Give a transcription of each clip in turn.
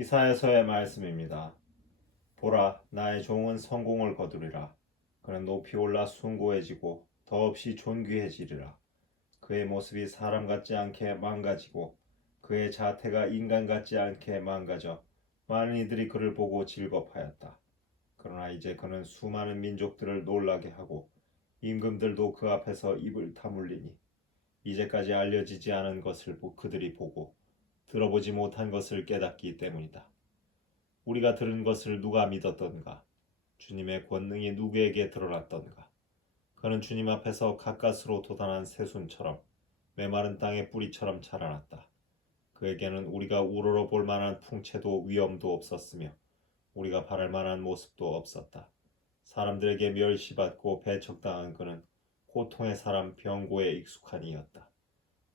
이사야서의 말씀입니다. 보라, 나의 종은 성공을 거두리라. 그는 높이 올라 숭고해지고 더없이 존귀해지리라. 그의 모습이 사람 같지 않게 망가지고 그의 자태가 인간 같지 않게 망가져 많은 이들이 그를 보고 즐겁하였다. 그러나 이제 그는 수많은 민족들을 놀라게 하고 임금들도 그 앞에서 입을 다물리니 이제까지 알려지지 않은 것을 그들이 보고 들어보지 못한 것을 깨닫기 때문이다. 우리가 들은 것을 누가 믿었던가? 주님의 권능이 누구에게 드러났던가? 그는 주님 앞에서 가까스로 돋아난 새순처럼 메마른 땅의 뿌리처럼 자라났다. 그에게는 우리가 우러러 볼 만한 풍채도 위엄도 없었으며 우리가 바랄 만한 모습도 없었다. 사람들에게 멸시받고 배척당한 그는 고통의 사람 병고에 익숙한 이였다.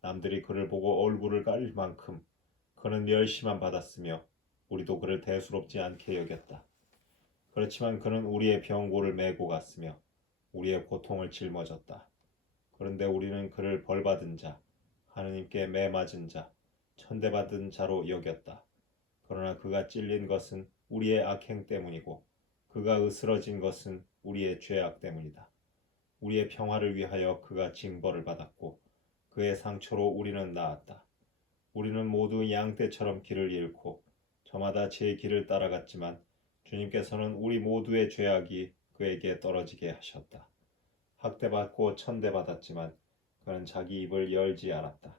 남들이 그를 보고 얼굴을 가릴 만큼 그는 멸시만 받았으며 우리도 그를 대수롭지 않게 여겼다. 그렇지만 그는 우리의 병고를 메고 갔으며 우리의 고통을 짊어졌다. 그런데 우리는 그를 벌받은 자, 하느님께 매맞은 자, 천대받은 자로 여겼다. 그러나 그가 찔린 것은 우리의 악행 때문이고 그가 으스러진 것은 우리의 죄악 때문이다. 우리의 평화를 위하여 그가 징벌을 받았고 그의 상처로 우리는 나았다. 우리는 모두 양떼처럼 길을 잃고 저마다 제 길을 따라갔지만 주님께서는 우리 모두의 죄악이 그에게 떨어지게 하셨다. 학대받고 천대받았지만 그는 자기 입을 열지 않았다.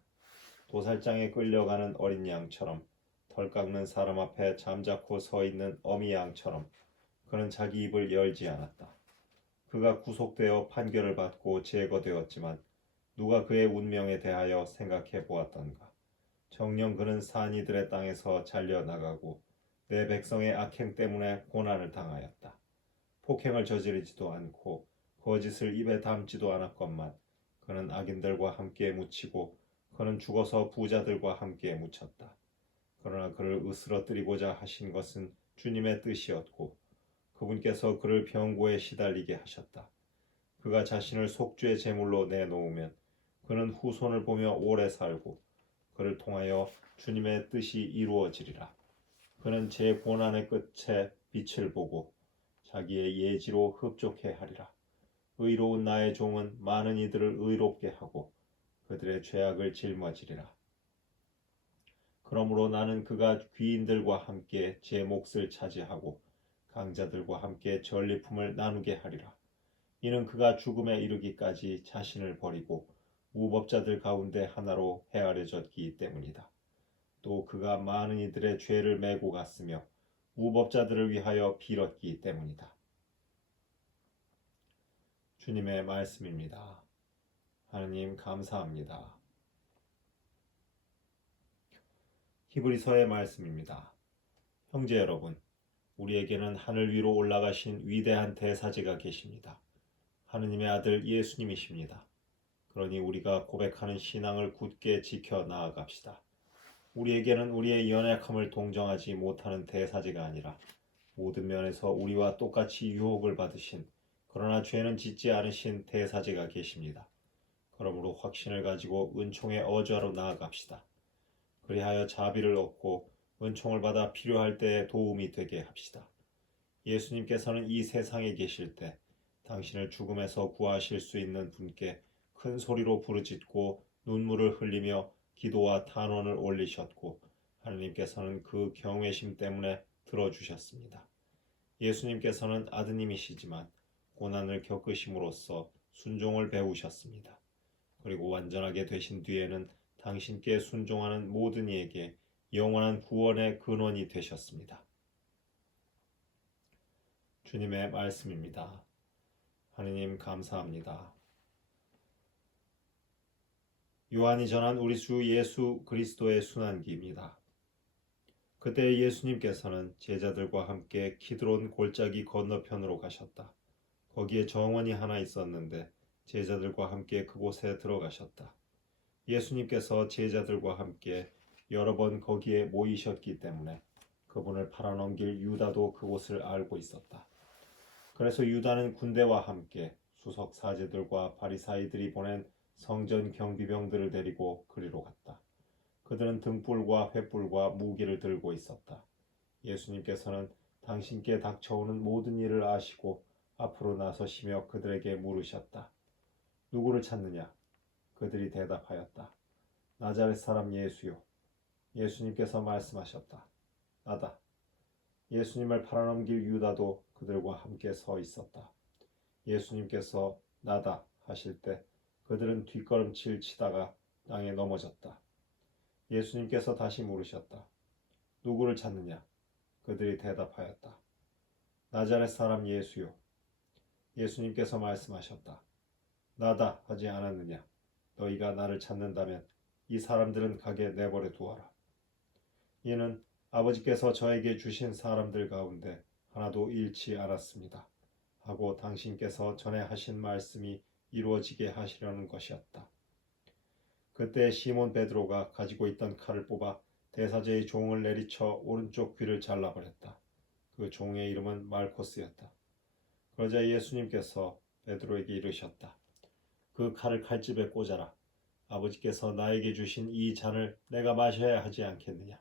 도살장에 끌려가는 어린 양처럼 털 깎는 사람 앞에 잠자코 서 있는 어미 양처럼 그는 자기 입을 열지 않았다. 그가 구속되어 판결을 받고 제거되었지만 누가 그의 운명에 대하여 생각해 보았던가? 정녕 그는 산이들의 땅에서 잘려나가고 내 백성의 악행 때문에 고난을 당하였다. 폭행을 저지르지도 않고 거짓을 입에 담지도 않았건만 그는 악인들과 함께 묻히고 그는 죽어서 부자들과 함께 묻혔다. 그러나 그를 으스러뜨리고자 하신 것은 주님의 뜻이었고 그분께서 그를 병고에 시달리게 하셨다. 그가 자신을 속죄의 제물로 내놓으면 그는 후손을 보며 오래 살고 그를 통하여 주님의 뜻이 이루어지리라. 그는 제 고난의 끝에 빛을 보고 자기의 예지로 흡족해 하리라. 의로운 나의 종은 많은 이들을 의롭게 하고 그들의 죄악을 짊어지리라. 그러므로 나는 그가 귀인들과 함께 제 몫을 차지하고 강자들과 함께 전리품을 나누게 하리라. 이는 그가 죽음에 이르기까지 자신을 버리고 무법자들 가운데 하나로 헤아려졌기 때문이다. 또 그가 많은 이들의 죄를 메고 갔으며 무법자들을 위하여 빌었기 때문이다. 주님의 말씀입니다. 하느님 감사합니다. 히브리서의 말씀입니다. 형제 여러분, 우리에게는 하늘 위로 올라가신 위대한 대사제가 계십니다. 하느님의 아들 예수님이십니다. 그러니 우리가 고백하는 신앙을 굳게 지켜 나아갑시다. 우리에게는 우리의 연약함을 동정하지 못하는 대사제가 아니라 모든 면에서 우리와 똑같이 유혹을 받으신 그러나 죄는 짓지 않으신 대사제가 계십니다. 그러므로 확신을 가지고 은총의 어좌로 나아갑시다. 그리하여 자비를 얻고 은총을 받아 필요할 때에 도움이 되게 합시다. 예수님께서는 이 세상에 계실 때 당신을 죽음에서 구하실 수 있는 분께 큰 소리로 부르짖고 눈물을 흘리며 기도와 탄원을 올리셨고 하느님께서는 그 경외심 때문에 들어주셨습니다. 예수님께서는 아드님이시지만 고난을 겪으심으로써 순종을 배우셨습니다. 그리고 완전하게 되신 뒤에는 당신께 순종하는 모든 이에게 영원한 구원의 근원이 되셨습니다. 주님의 말씀입니다. 하느님 감사합니다. 요한이 전한 우리 주 예수 그리스도의 순환기입니다. 그때 예수님께서는 제자들과 함께 키드론 골짜기 건너편으로 가셨다. 거기에 정원이 하나 있었는데 제자들과 함께 그곳에 들어가셨다. 예수님께서 제자들과 함께 여러 번 거기에 모이셨기 때문에 그분을 팔아넘길 유다도 그곳을 알고 있었다. 그래서 유다는 군대와 함께 수석 사제들과 바리사이들이 보낸 성전 경비병들을 데리고 그리로 갔다. 그들은 등불과 횃불과 무기를 들고 있었다. 예수님께서는 당신께 닥쳐오는 모든 일을 아시고 앞으로 나서시며 그들에게 물으셨다. 누구를 찾느냐? 그들이 대답하였다. 나자렛 사람 예수요. 예수님께서 말씀하셨다. 나다. 예수님을 팔아넘길 유다도 그들과 함께 서 있었다. 예수님께서 나다 하실 때 그들은 뒷걸음질 치다가 땅에 넘어졌다. 예수님께서 다시 물으셨다. 누구를 찾느냐? 그들이 대답하였다. 나자렛 사람 예수요. 예수님께서 말씀하셨다. 나다 하지 않았느냐? 너희가 나를 찾는다면 이 사람들은 가게 내버려 두어라. 이는 아버지께서 저에게 주신 사람들 가운데 하나도 잃지 않았습니다. 하고 당신께서 전에 하신 말씀이 이루어지게 하시려는 것이었다. 그때 시몬 베드로가 가지고 있던 칼을 뽑아 대사제의 종을 내리쳐 오른쪽 귀를 잘라버렸다. 그 종의 이름은 말코스였다. 그러자 예수님께서 베드로에게 이르셨다. 그 칼을 칼집에 꽂아라. 아버지께서 나에게 주신 이 잔을 내가 마셔야 하지 않겠느냐.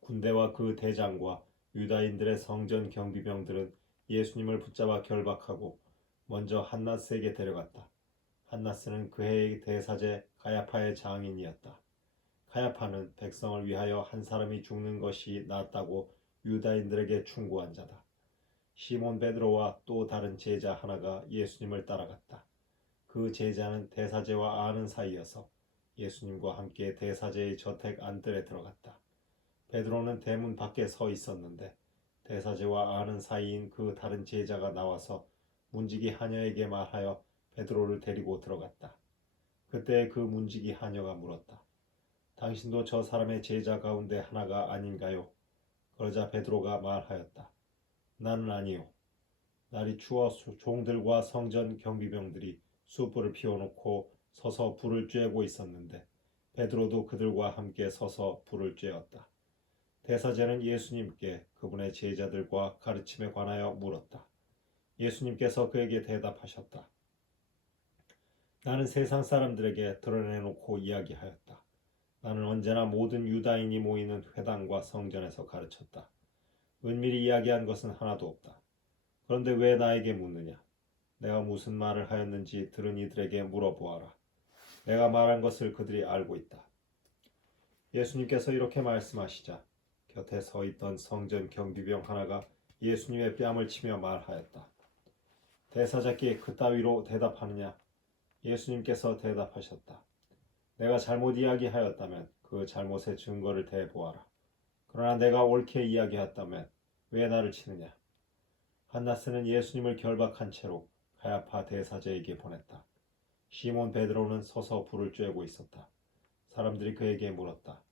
군대와 그 대장과 유다인들의 성전 경비병들은 예수님을 붙잡아 결박하고 먼저 한나스에게 데려갔다. 한나스는 그해의 대사제 가야파의 장인이었다. 가야파는 백성을 위하여 한 사람이 죽는 것이 낫다고 유다인들에게 충고한 자다. 시몬 베드로와 또 다른 제자 하나가 예수님을 따라갔다. 그 제자는 대사제와 아는 사이여서 예수님과 함께 대사제의 저택 안뜰에 들어갔다. 베드로는 대문 밖에 서 있었는데 대사제와 아는 사이인 그 다른 제자가 나와서 문지기 하녀에게 말하여 베드로를 데리고 들어갔다. 그때 그 문지기 하녀가 물었다. 당신도 저 사람의 제자 가운데 하나가 아닌가요? 그러자 베드로가 말하였다. 나는 아니요. 날이 추워 종들과 성전 경비병들이 숯불을 피워놓고 서서 불을 쬐고 있었는데 베드로도 그들과 함께 서서 불을 쬐었다. 대사제는 예수님께 그분의 제자들과 가르침에 관하여 물었다. 예수님께서 그에게 대답하셨다. 나는 세상 사람들에게 드러내놓고 이야기하였다. 나는 언제나 모든 유다인이 모이는 회당과 성전에서 가르쳤다. 은밀히 이야기한 것은 하나도 없다. 그런데 왜 나에게 묻느냐? 내가 무슨 말을 하였는지 들은 이들에게 물어보아라. 내가 말한 것을 그들이 알고 있다. 예수님께서 이렇게 말씀하시자 곁에 서 있던 성전 경비병 하나가 예수님의 뺨을 치며 말하였다. 대사자께 그따위로 대답하느냐? 예수님께서 대답하셨다. 내가 잘못 이야기하였다면 그 잘못의 증거를 대보아라. 그러나 내가 옳게 이야기했다면 왜 나를 치느냐? 한나스는 예수님을 결박한 채로 가야파 대사제에게 보냈다. 시몬 베드로는 서서 불을 쬐고 있었다. 사람들이 그에게 물었다.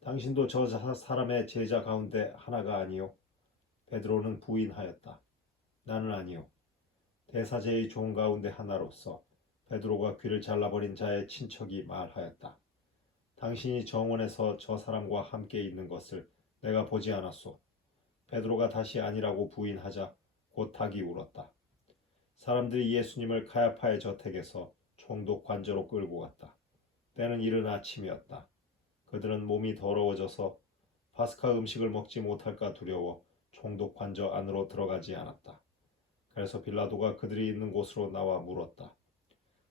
당신도 저 사람의 제자 가운데 하나가 아니요? 베드로는 부인하였다. 나는 아니요. 대사제의 종 가운데 하나로서 베드로가 귀를 잘라버린 자의 친척이 말하였다. 당신이 정원에서 저 사람과 함께 있는 것을 내가 보지 않았소. 베드로가 다시 아니라고 부인하자 곧 닭이 울었다. 사람들이 예수님을 가야파의 저택에서 총독 관저로 끌고 갔다. 때는 이른 아침이었다. 그들은 몸이 더러워져서 파스카 음식을 먹지 못할까 두려워 총독 관저 안으로 들어가지 않았다. 그래서 빌라도가 그들이 있는 곳으로 나와 물었다.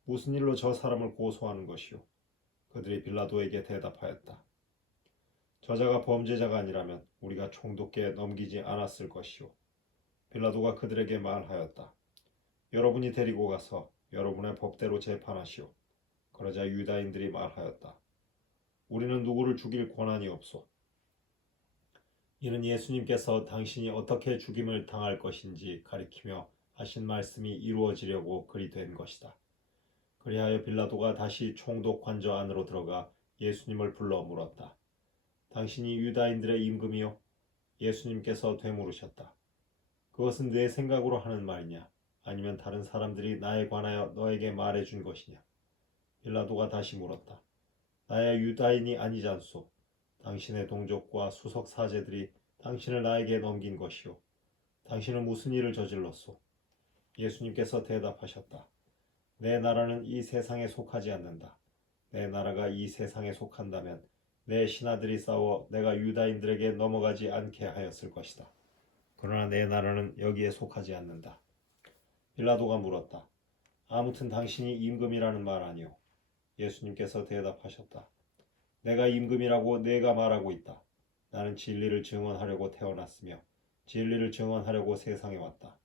무슨 일로 저 사람을 고소하는 것이오? 그들이 빌라도에게 대답하였다. 저자가 범죄자가 아니라면 우리가 총독께 넘기지 않았을 것이오. 빌라도가 그들에게 말하였다. 여러분이 데리고 가서 여러분의 법대로 재판하시오. 그러자 유다인들이 말하였다. 우리는 누구를 죽일 권한이 없소. 이는 예수님께서 당신이 어떻게 죽임을 당할 것인지 가리키며 하신 말씀이 이루어지려고 그리 된 것이다. 그리하여 빌라도가 다시 총독 관저 안으로 들어가 예수님을 불러 물었다. 당신이 유다인들의 임금이요? 예수님께서 되물으셨다. 그것은 내 생각으로 하는 말이냐? 아니면 다른 사람들이 나에 관하여 너에게 말해준 것이냐? 빌라도가 다시 물었다. 나야 유다인이 아니잖소. 당신의 동족과 수석 사제들이 당신을 나에게 넘긴 것이요. 당신은 무슨 일을 저질렀소? 예수님께서 대답하셨다. 내 나라는 이 세상에 속하지 않는다. 내 나라가 이 세상에 속한다면 내 신하들이 싸워 내가 유다인들에게 넘어가지 않게 하였을 것이다. 그러나 내 나라는 여기에 속하지 않는다. 빌라도가 물었다. 아무튼 당신이 임금이라는 말 아니오? 예수님께서 대답하셨다. 내가 임금이라고 내가 말하고 있다. 나는 진리를 증언하려고 태어났으며 진리를 증언하려고 세상에 왔다.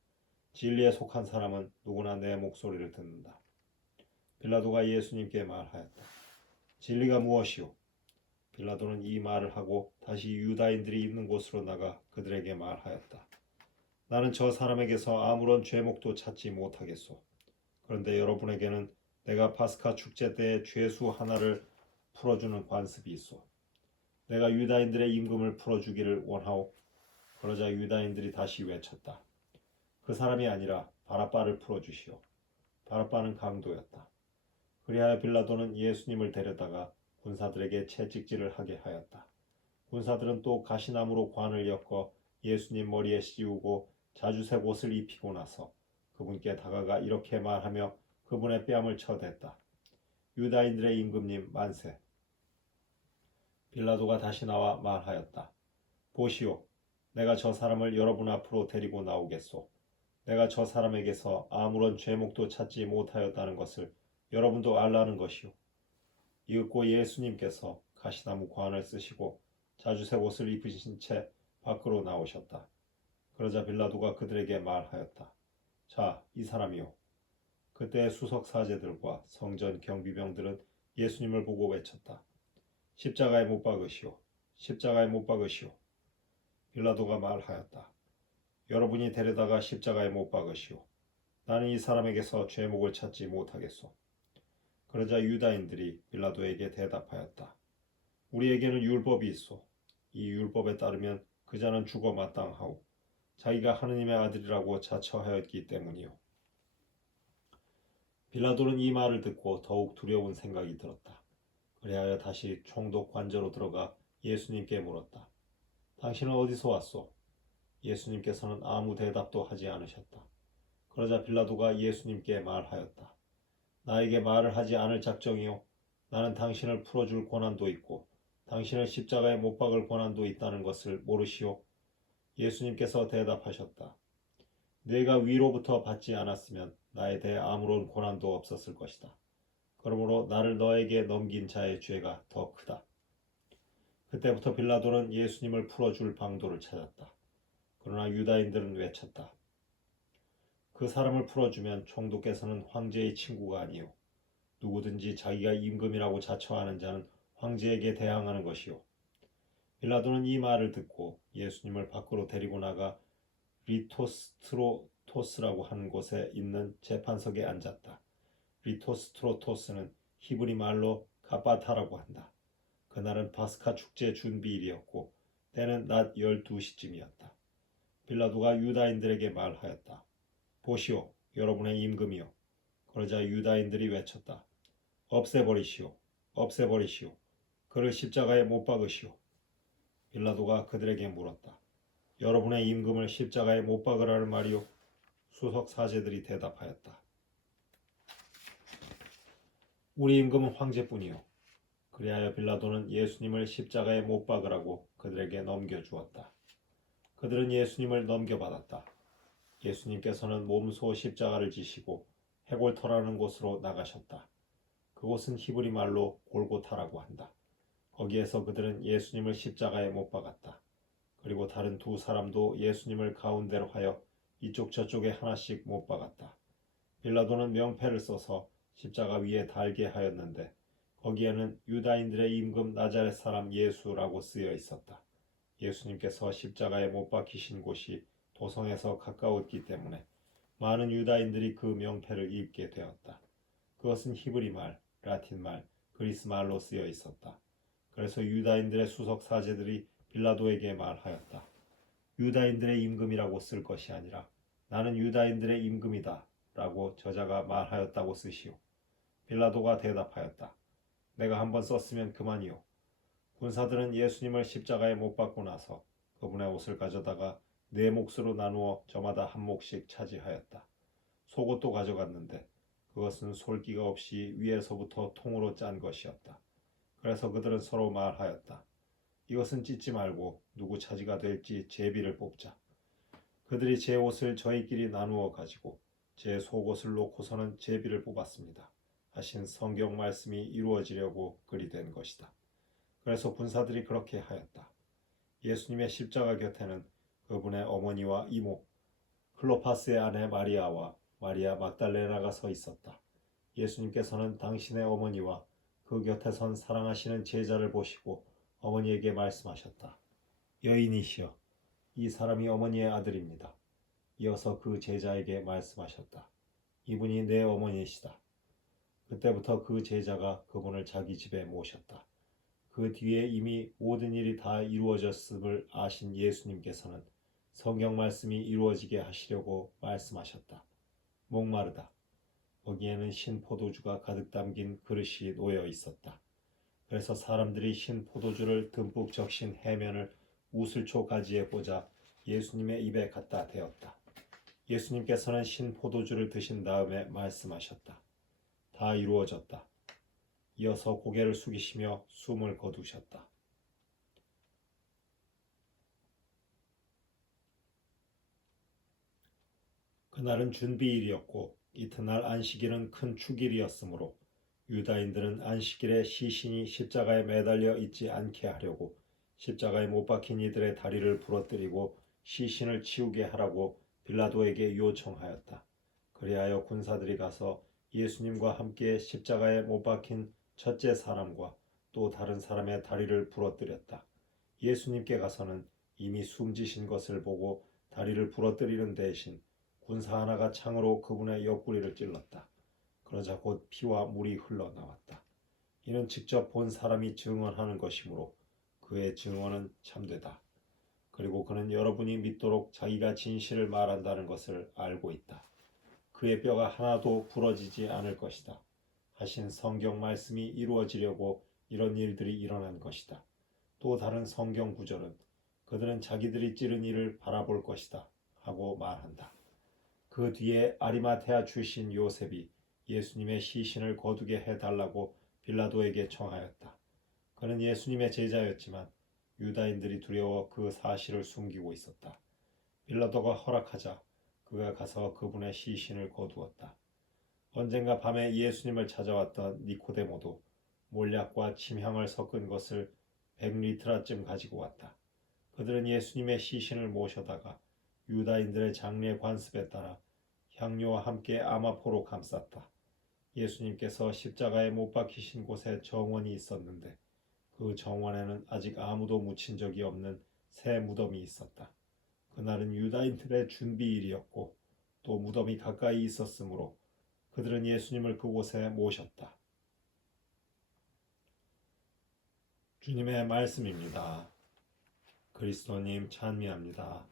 진리에 속한 사람은 누구나 내 목소리를 듣는다. 빌라도가 예수님께 말하였다. 진리가 무엇이오? 빌라도는 이 말을 하고 다시 유다인들이 있는 곳으로 나가 그들에게 말하였다. 나는 저 사람에게서 아무런 죄목도 찾지 못하겠소. 그런데 여러분에게는 내가 파스카 축제 때 죄수 하나를 풀어주는 관습이 있소. 내가 유다인들의 임금을 풀어주기를 원하오. 그러자 유다인들이 다시 외쳤다. 그 사람이 아니라 바라바를 풀어주시오. 바라바는 강도였다. 그리하여 빌라도는 예수님을 데려다가 군사들에게 채찍질을 하게 하였다. 군사들은 또 가시나무로 관을 엮어 예수님 머리에 씌우고 자주색 옷을 입히고 나서 그분께 다가가 이렇게 말하며 그분의 뺨을 쳐댔다. 유다인들의 임금님 만세. 빌라도가 다시 나와 말하였다. 보시오. 내가 저 사람을 여러분 앞으로 데리고 나오겠소. 내가 저 사람에게서 아무런 죄목도 찾지 못하였다는 것을 여러분도 알라는 것이오. 이윽고 예수님께서 가시나무 관을 쓰시고 자주색 옷을 입으신 채 밖으로 나오셨다. 그러자 빌라도가 그들에게 말하였다. 자, 이 사람이요. 그때 수석 사제들과 성전 경비병들은 예수님을 보고 외쳤다. 십자가에 못 박으시오. 십자가에 못 박으시오. 빌라도가 말하였다. 여러분이 데려다가 십자가에 못 박으시오. 나는 이 사람에게서 죄목을 찾지 못하겠소. 그러자 유다인들이 빌라도에게 대답하였다. 우리에게는 율법이 있소. 이 율법에 따르면 그 자는 죽어 마땅하오. 자기가 하느님의 아들이라고 자처하였기 때문이오. 빌라도는 이 말을 듣고 더욱 두려운 생각이 들었다. 그리하여 다시 총독 관저로 들어가 예수님께 물었다. 당신은 어디서 왔소? 예수님께서는 아무 대답도 하지 않으셨다. 그러자 빌라도가 예수님께 말하였다. 나에게 말을 하지 않을 작정이요. 나는 당신을 풀어줄 권한도 있고 당신을 십자가에 못 박을 권한도 있다는 것을 모르시오. 예수님께서 대답하셨다. 내가 위로부터 받지 않았으면 나에 대해 아무런 권한도 없었을 것이다. 그러므로 나를 너에게 넘긴 자의 죄가 더 크다. 그때부터 빌라도는 예수님을 풀어줄 방도를 찾았다. 그러나 유다인들은 외쳤다. 그 사람을 풀어주면 총독께서는 황제의 친구가 아니오. 누구든지 자기가 임금이라고 자처하는 자는 황제에게 대항하는 것이오. 빌라도는 이 말을 듣고 예수님을 밖으로 데리고 나가 리토스트로토스라고 하는 곳에 있는 재판석에 앉았다. 리토스트로토스는 히브리 말로 가바타라고 한다. 그날은 파스카 축제 준비일이었고 때는 낮 12시쯤이었다. 빌라도가 유다인들에게 말하였다. 보시오, 여러분의 임금이요. 그러자 유다인들이 외쳤다. 없애버리시오. 없애버리시오. 그를 십자가에 못 박으시오. 빌라도가 그들에게 물었다. 여러분의 임금을 십자가에 못 박으라는 말이오? 수석 사제들이 대답하였다. 우리 임금은 황제뿐이요. 그리하여 빌라도는 예수님을 십자가에 못 박으라고 그들에게 넘겨주었다. 그들은 예수님을 넘겨받았다. 예수님께서는 몸소 십자가를 지시고 해골터라는 곳으로 나가셨다. 그곳은 히브리 말로 골고타라고 한다. 거기에서 그들은 예수님을 십자가에 못 박았다. 그리고 다른 두 사람도 예수님을 가운데로 하여 이쪽 저쪽에 하나씩 못 박았다. 빌라도는 명패를 써서 십자가 위에 달게 하였는데 거기에는 유다인들의 임금 나자렛 사람 예수라고 쓰여 있었다. 예수님께서 십자가에 못 박히신 곳이 도성에서 가까웠기 때문에 많은 유다인들이 그 명패를 입게 되었다. 그것은 히브리 말, 라틴 말, 그리스 말로 쓰여 있었다. 그래서 유다인들의 수석 사제들이 빌라도에게 말하였다. 유다인들의 임금이라고 쓸 것이 아니라 나는 유다인들의 임금이다 라고 저자가 말하였다고 쓰시오. 빌라도가 대답하였다. 내가 한번 썼으면 그만이오. 군사들은 예수님을 십자가에 못 박고 나서 그분의 옷을 가져다가 네 몫으로 나누어 저마다 한 몫씩 차지하였다. 속옷도 가져갔는데 그것은 솔기가 없이 위에서부터 통으로 짠 것이었다. 그래서 그들은 서로 말하였다. 이것은 찢지 말고 누구 차지가 될지 제비를 뽑자. 그들이 제 옷을 저희끼리 나누어 가지고 제 속옷을 놓고서는 제비를 뽑았습니다. 하신 성경 말씀이 이루어지려고 그리 된 것이다. 그래서 군사들이 그렇게 하였다. 예수님의 십자가 곁에는 그분의 어머니와 이모, 클로파스의 아내 마리아와 마리아 막달레나가 서 있었다. 예수님께서는 당신의 어머니와 그 곁에 선 사랑하시는 제자를 보시고 어머니에게 말씀하셨다. 여인이시여, 이 사람이 어머니의 아들입니다. 이어서 그 제자에게 말씀하셨다. 이분이 내 어머니시다. 그때부터 그 제자가 그분을 자기 집에 모셨다. 그 뒤에 이미 모든 일이 다 이루어졌음을 아신 예수님께서는 성경 말씀이 이루어지게 하시려고 말씀하셨다. 목마르다. 거기에는 신 포도주가 가득 담긴 그릇이 놓여 있었다. 그래서 사람들이 신 포도주를 듬뿍 적신 해면을 우슬초 가지에 꽂아 예수님의 입에 갖다 대었다. 예수님께서는 신 포도주를 드신 다음에 말씀하셨다. 다 이루어졌다. 이어서 고개를 숙이시며 숨을 거두셨다. 그날은 준비일이었고 이튿날 안식일은 큰 축일이었으므로 유다인들은 안식일에 시신이 십자가에 매달려 있지 않게 하려고 십자가에 못 박힌 이들의 다리를 부러뜨리고 시신을 치우게 하라고 빌라도에게 요청하였다. 그리하여 군사들이 가서 예수님과 함께 십자가에 못 박힌 첫째 사람과 또 다른 사람의 다리를 부러뜨렸다. 예수님께 가서는 이미 숨지신 것을 보고 다리를 부러뜨리는 대신 군사 하나가 창으로 그분의 옆구리를 찔렀다. 그러자 곧 피와 물이 흘러나왔다. 이는 직접 본 사람이 증언하는 것이므로 그의 증언은 참되다. 그리고 그는 여러분이 믿도록 자기가 진실을 말한다는 것을 알고 있다. 그의 뼈가 하나도 부러지지 않을 것이다. 하신 성경 말씀이 이루어지려고 이런 일들이 일어난 것이다. 또 다른 성경 구절은 그들은 자기들이 찌른 이를 바라볼 것이다 하고 말한다. 그 뒤에 아리마테아 출신 요셉이 예수님의 시신을 거두게 해달라고 빌라도에게 청하였다. 그는 예수님의 제자였지만 유다인들이 두려워 그 사실을 숨기고 있었다. 빌라도가 허락하자 그가 가서 그분의 시신을 거두었다. 언젠가 밤에 예수님을 찾아왔던 니코데모도 몰약과 침향을 섞은 것을 100리트라쯤 가지고 왔다. 그들은 예수님의 시신을 모셔다가 유다인들의 장례 관습에 따라 향료와 함께 아마포로 감쌌다. 예수님께서 십자가에 못 박히신 곳에 정원이 있었는데 그 정원에는 아직 아무도 묻힌 적이 없는 새 무덤이 있었다. 그날은 유다인들의 준비일이었고 또 무덤이 가까이 있었으므로 그들은 예수님을 그곳에 모셨다. 주님의 말씀입니다. 그리스도님 찬미합니다.